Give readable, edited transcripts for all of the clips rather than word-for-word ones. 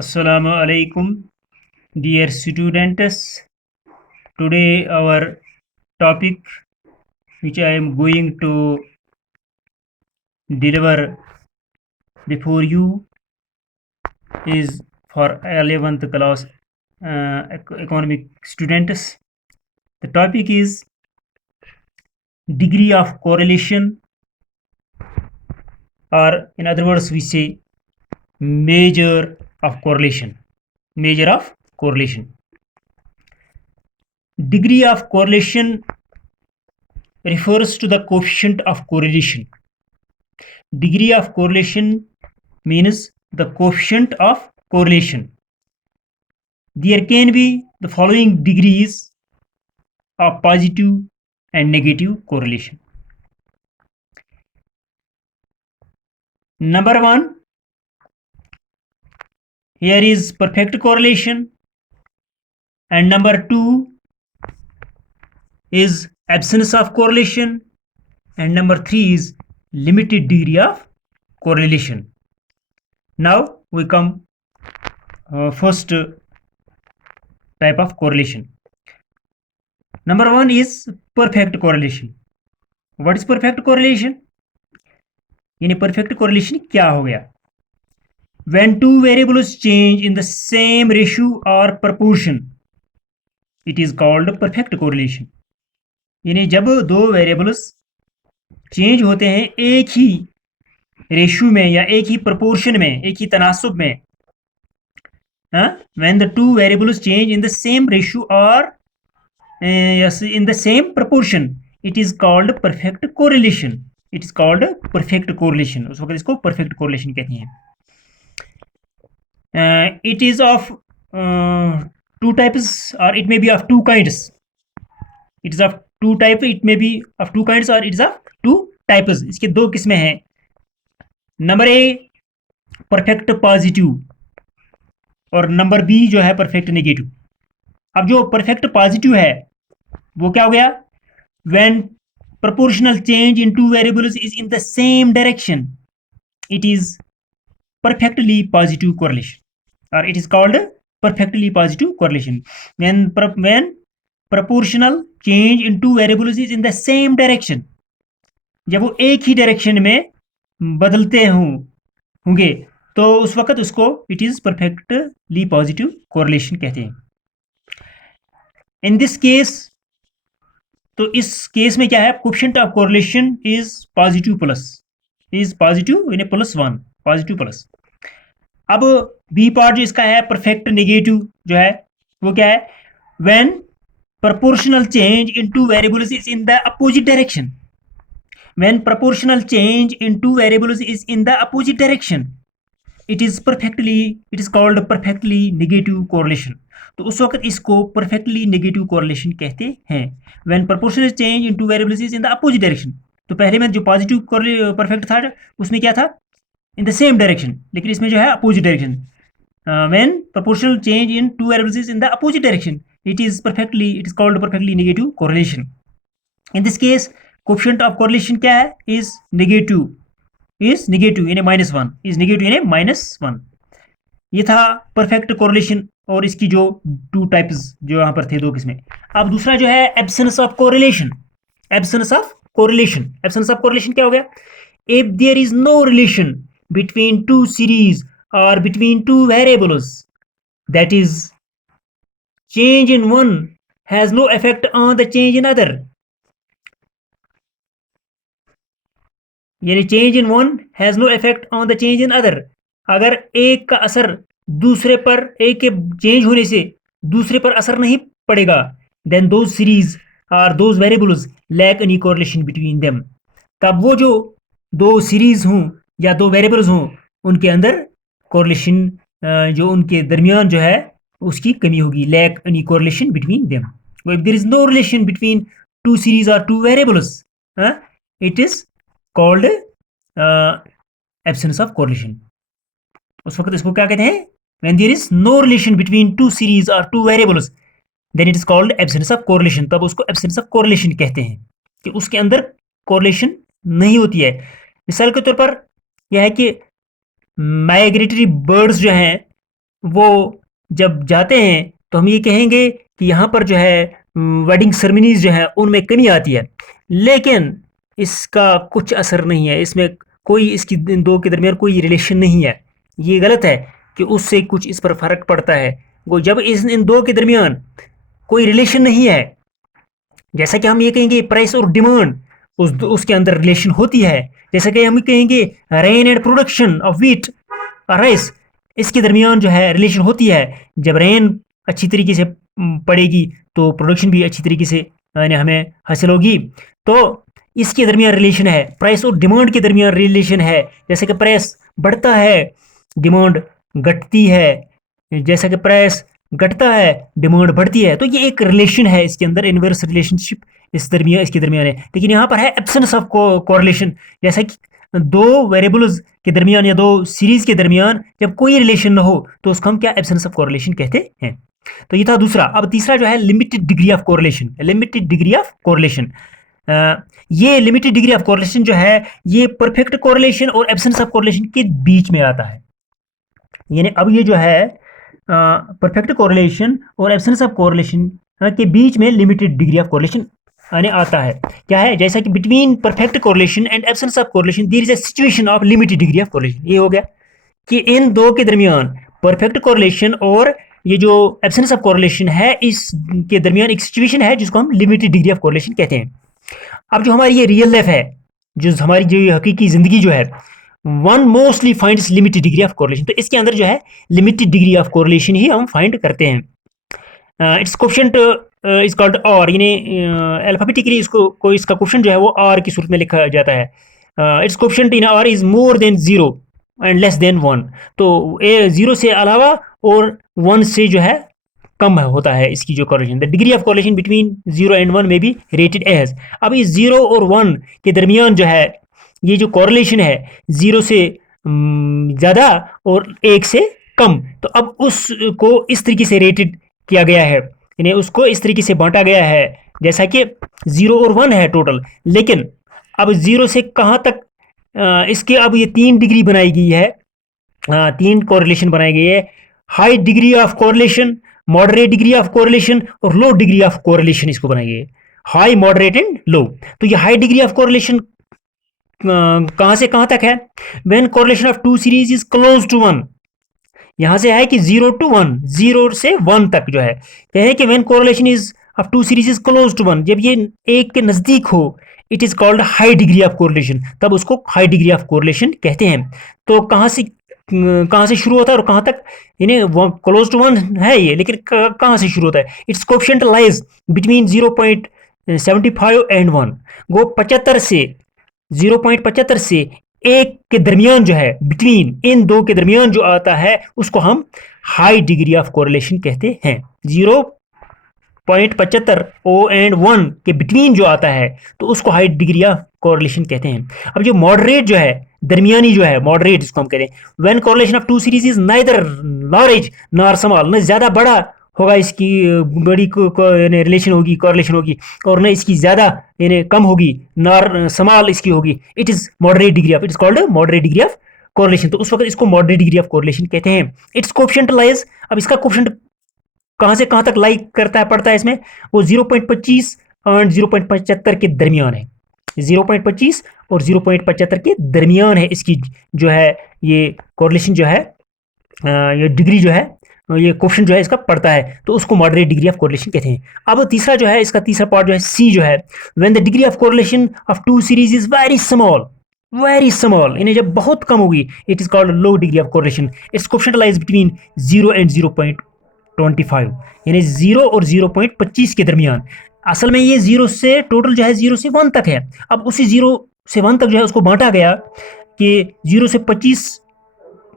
Assalamu alaikum, dear students. Today our topic which I am going to deliver before you is for 11th class economic students. The topic is degree of correlation, or in other words we say measure of correlation. Measure of correlation. Degree of correlation refers to the coefficient of correlation. Degree of correlation means the coefficient of correlation. There can be the following degrees of positive and negative correlation. Number one, here is perfect correlation, and number two is absence of correlation, and number three is limited degree of correlation. Now we come first type of correlation. Number one is perfect correlation. What is perfect correlation? यानी perfect correlation क्या हो गया? When two variables change in the same ratio or proportion, it is called perfect correlation. यानी जब दो variables change होते हैं एक ही रेशियो में या एक ही प्रोपोर्शन में, एक ही तनासुब में, when the two variables change in the same ratio or yes, in the same proportion, it is called perfect correlation. It is called perfect correlation. उस वक्त इसको perfect correlation कहते हैं. It is of two types, or it may be of two kinds. It is of two types. It may be of two kinds, or it is of two types. इसके दो किस्में हैं. Number a perfect positive और number B जो है perfect negative. अब जो perfect positive है वो क्या हो गया? When proportional change in two variables is in the same direction, it is perfectly positive correlation, or it is called perfectly positive correlation. When proportional change in two variables is in the same direction, जब वो एक ही direction में बदलते होंगे तो उस वक्त उसको it is perfectly positive correlation कहते हैं. इन दिस केस, तो इस केस में क्या है? Coefficient of correlation is positive plus, is positive यानी +1, पॉजिटिव प्लस. अब बी पार्ट जो इसका है परफेक्ट नेगेटिव जो है वो क्या है? When proportional change in two variables is in the opposite direction. When proportional change in two variables is in the opposite direction, it is called perfectly negative correlation. तो उस वक्त इसको perfectly negative correlation कहते हैं. When proportional change in two variables is in the opposite direction. तो पहले में जो पॉजिटिव परफेक्ट था उसमें क्या था? इन द सेम डायरेक्शन, लेकिन इसमें जो है opposite direction. When proportional change in two variables is in the opposite direction, it is called perfectly negative correlation. In this case, coefficient of correlation क्या है? is negative यानी -1, is negative यानी -1. ये था परफेक्ट कोरिलेशन और इसकी जो two types जो यहाँ पर थे, दो किस्में. अब दूसरा जो है absence of correlation. Absence of correlation क्या हो गया? If there is no relation between two series or between two variables, that is, change in one has no effect on the change in other. यानी change in one has no effect on the change in other. अगर एक का असर दूसरे पर, एक के change होने से दूसरे पर असर नहीं पड़ेगा, then those series or those variables lack any correlation between them. तब वो जो दो सीरीज हों या दो वेरिएबल्स हों उनके अंदर कोरिलेशन जो उनके दरमियान जो है उसकी कमी होगी. Lack any correlation between them. If there is no relation between two series or two variables, it is called absence of correlation. उस वक्त इसको क्या कहते हैं? When there is no relation between two series or two variables, then it is called absence of correlation. तब उसको absence of correlation कहते हैं कि उसके अंदर कोरिलेशन नहीं होती है. मिसाल के तौर पर यह है कि माइग्रेटरी बर्ड्स जो हैं वो जब जाते हैं तो हम ये कहेंगे कि यहाँ पर जो है वेडिंग सेरेमनीज जो है उनमें कमी आती है, लेकिन इसका कुछ असर नहीं है, इसमें कोई इसकी इन दो के दरमियान कोई रिलेशन नहीं है। ये गलत है कि उससे कुछ इस पर फर्क पड़ता है। वो जब इन दो के दरमियान कोई रिलेशन नहीं है, जैसा कि हम ये कहेंगे प्राइस और डिमांड उसके अंदर रिलेशन होती है, जैसा कि हम कहेंगे rain and production of wheat और राइस, इसके दरमियान जो है रिलेशन होती है। जब रेन अच्छी तरीके से पड़ेगी तो प्रोडक्शन भी अच्छी तरीके से हमें हासिल होगी। तो इसके दरमियान रिलेशन है, प्राइस और डिमांड के दरमियान रिलेशन है। जैसे कि प्राइस बढ़ता है, डिमांड घटती है, जैसा कि प्राइस घटता है, डिमांड बढ़ती है। तो ये एक रिलेशन है, इसके अंदर इनवर्स रिलेशनशिप इसके दरमियान है। लेकिन यहाँ पर है एब्सेंस ऑफ कोरिलेशन, जैसा कि दो वेरिएबल्स के दरमियान या दो सीरीज के दरमियान जब कोई रिलेशन ना हो तो उसको हम क्या एब्सेंस ऑफ कोरिलेशन कहते हैं। तो ये था दूसरा। अब तीसरा जो है limited degree of correlation. Limited degree of correlation, ये लिमिटेड डिग्री ऑफ कोरिलेशन जो है ये परफेक्ट कोरिलेशन और एब्सेंस ऑफ कोरिलेशन के बीच में आता है। यानी अब ये जो है परफेक्ट कोरिलेशन और एब्सेंस ऑफ कोरिलेशन के बीच में लिमिटेड डिग्री ऑफ कोरिलेशन आने आता है। क्या है, जैसा कि between perfect correlation and absence of correlation there is a situation of limited degree of correlation. ये हो गया कि इन दो के दरमियान परफेक्ट कोरिलेशन और ये जो एब्सेंस ऑफ कोरिलेशन है इसके दरमियान एक सिचुएशन है जिसको हम लिमिटेड डिग्री ऑफ कोरिलेशन कहते हैं। अब जो हमारी ये रियल लाइफ है, जो हमारी जो हकीकी जिंदगी जो है, one mostly finds limited degree of correlation. तो इसके अंदर जो है लिमिटेड डिग्री ऑफ कोरिलेशन ही हम फाइंड करते हैं। It's coefficient is called R, यानी अल्फाबेटिकली इसका कोफिशिएंट जो है वो आर की सूरत में लिखा जाता है। It's coefficient in are is more than zero and less than one. तो जीरो से अलावा और वन से जो है कम होता है इसकी जो correlation. The degree of correlation between zero and one में बी रेटेड एज। अब इस जीरो और वन के दरमियान जो है ये जो कोरिलेशन है जीरो से ज़्यादा और एक से कम, तो अब उसको इस तरीके से रेटेड किया गया है, यानी उसको इस तरीके से बांटा गया है जैसा कि जीरो और वन है टोटल। लेकिन अब जीरो से कहाँ तक इसके अब ये तीन डिग्री बनाई गई है, तीन कोरिलेशन बनाई गई है। High degree of correlation, moderate degree of correlation और लो डिग्री ऑफ कोरिलेशन इसको बनाई गई है। High, moderate and low. तो ये हाई डिग्री ऑफ कोरिलेशन कहाँ से कहाँ तक है? When correlation of two series is close to one, यहां से है कि जीरो टू वन, जीरो से वन तक जो है कहे कि when correlation is of two series is close to one, जब ये एक के नजदीक हो, it is called high degree of correlation, तब उसको हाई डिग्री ऑफ कोरिलेशन कहते हैं। तो कहाँ से शुरू होता है और कहाँ तक, यानी क्लोज टू वन है ये, लेकिन कहाँ से शुरू होता है? It's coefficient lies between 0.75 and one. वो 75 से 0.75 से एक के दरमियान जो है, बिटवीन इन दो के दरमियान जो आता है उसको हम हाई डिग्री ऑफ कोरिलेशन कहते हैं। 0.75 ओ एंड वन के बिटवीन जो आता है तो उसको हाई डिग्री ऑफ कोरिलेशन कहते हैं। अब जो मॉडरेट जो है, दरमियानी जो है, मॉडरेट जिसको हम कहते हैं, when correlation of two series is neither large nor small, न ज्यादा बड़ा होगा इसकी बड़ी रिलेशन होगी, कोरिलेशन होगी, और न इसकी ज़्यादा यानी कम होगी, नॉर स्मॉल इसकी होगी, it is moderate degree of, it is called moderate degree of correlation. तो उस वक्त इसको मॉडरेट डिग्री ऑफ कोरिलेशन कहते हैं। इट्स कोफिशिएंट लाइज, अब इसका कोफिशिएंट कहाँ से कहाँ तक लाई करता है, पड़ता है इसमें, वो 0.25 और 0.75 के दरमियान है। 0.25 और 0.75 के दरमियान है इसकी जो है ये कोरिलेशन जो है, ये डिग्री जो है, ये क्वेश्चन जो है इसका पड़ता है, तो उसको मॉडरेट डिग्री ऑफ कोरिलेशन कहते हैं। अब तीसरा जो है, इसका तीसरा पार्ट जो है सी जो है, when the degree of correlation of two series is very small, very small, यानी जब बहुत कम होगी, it is called low degree of correlation. It's coefficient lies between 0 and 0.25, यानी 0 और 0.25 के दरमियान। असल में ये 0 से टोटल जो है 0 से 1 तक है। अब उसी 0 से 1 तक जो है उसको बांटा गया कि 0 से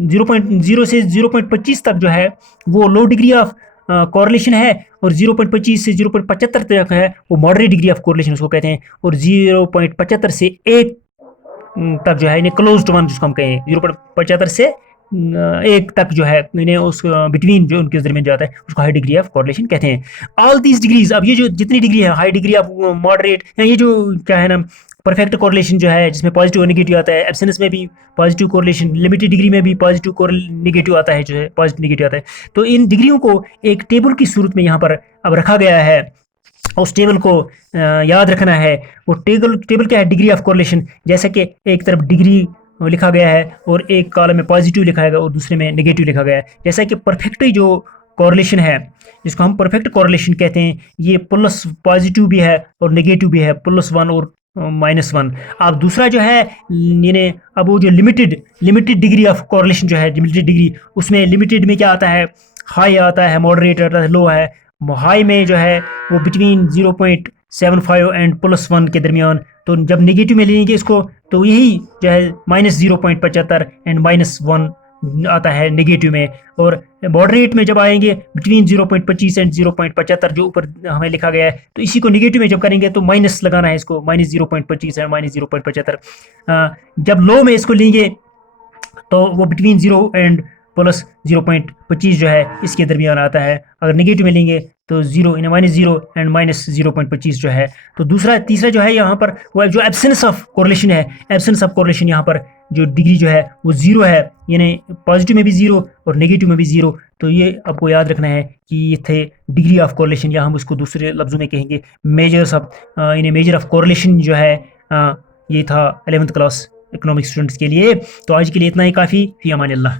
0.25 तक जो है वो लो डिग्री ऑफ कोरिलेशन है, और 0.25 से 0.75 तक है वो मॉडरेट डिग्री ऑफ कोरिलेशन उसको कहते हैं, और 0.75 से 1 तक जो है यानी क्लोज टू वन जिसको हम कहें, 0.75 से 1 तक जो है यानी उस बिटवीन जो उनके दरमियान जाता है उसको हाई डिग्री ऑफ कोरिलेशन कहते हैं। ऑल दीज डिग्रीज, अब ये जो जितनी डिग्री है, हाई डिग्री ऑफ, मॉडरेट, ये जो क्या है ना परफेक्ट कोरिलेशन जो है जिसमें पॉजिटिव और नेगेटिव आता है, एब्सेंस में भी पॉजिटिव कोरिलेशन, लिमिटेड डिग्री में भी पॉजिटिव नेगेटिव आता है, जो है पॉजिटिव नेगेटिव आता है। तो इन डिग्रियों को एक टेबल की सूरत में यहाँ पर अब रखा गया है। उस टेबल को याद रखना है। वो टेबल क्या है, डिग्री ऑफ कोरिलेशन। जैसे कि एक तरफ डिग्री लिखा गया है और एक कॉलम में पॉजिटिव लिखा है और दूसरे में नेगेटिव लिखा गया है। जैसा कि परफेक्ट जो कोरिलेशन है, जिसको हम परफेक्ट कोरिलेशन कहते हैं, ये प्लस पॉजिटिव भी है और नेगेटिव भी है, +1 और -1। अब दूसरा जो है यानी अब वो जो लिमिटेड डिग्री ऑफ कोरिलेशन जो है, लिमिटेड डिग्री, उसमें लिमिटेड में क्या आता है, हाई आता है, मॉडरेट आता है, लो है। हाई में जो है वो बिटवीन 0.75 एंड +1 के दरमियान। तो जब नेगेटिव में लेंगे इसको तो यही जो है -0.75 एंड -1 आता है नेगेटिव में। और मॉडरेट में जब आएंगे बिटवीन 0.25 एंड 0.75 जो ऊपर हमें लिखा गया है, तो इसी को नेगेटिव में जब करेंगे तो माइनस लगाना है इसको, -0.25 एंड -0.75। जब लो में इसको लेंगे तो वो बिटवीन 0 एंड +0.25 जो है इसके दरमियान आता है। अगर नेगेटिव में लेंगे तो 0 एंड -0.25 जो है। तो तीसरा जो है यहाँ पर वो जो एब्सेंस ऑफ कोरिलेशन है, एब्सेंस ऑफ कोरिलेशन यहाँ पर जो डिग्री जो है वो 0 है, यानी पॉजिटिव में भी 0 और नेगेटिव में भी 0। तो ये आपको याद रखना है कि ये थे डिग्री ऑफ कोरिलेशन, या हम उसको दूसरे लफ्ज़ों में कहेंगे measures of measure of correlation जो है। ये था 11th क्लास इकोनॉमिक्स स्टूडेंट्स के लिए। तो आज के लिए इतना ही काफ़ी। फी अमान अल्लाह।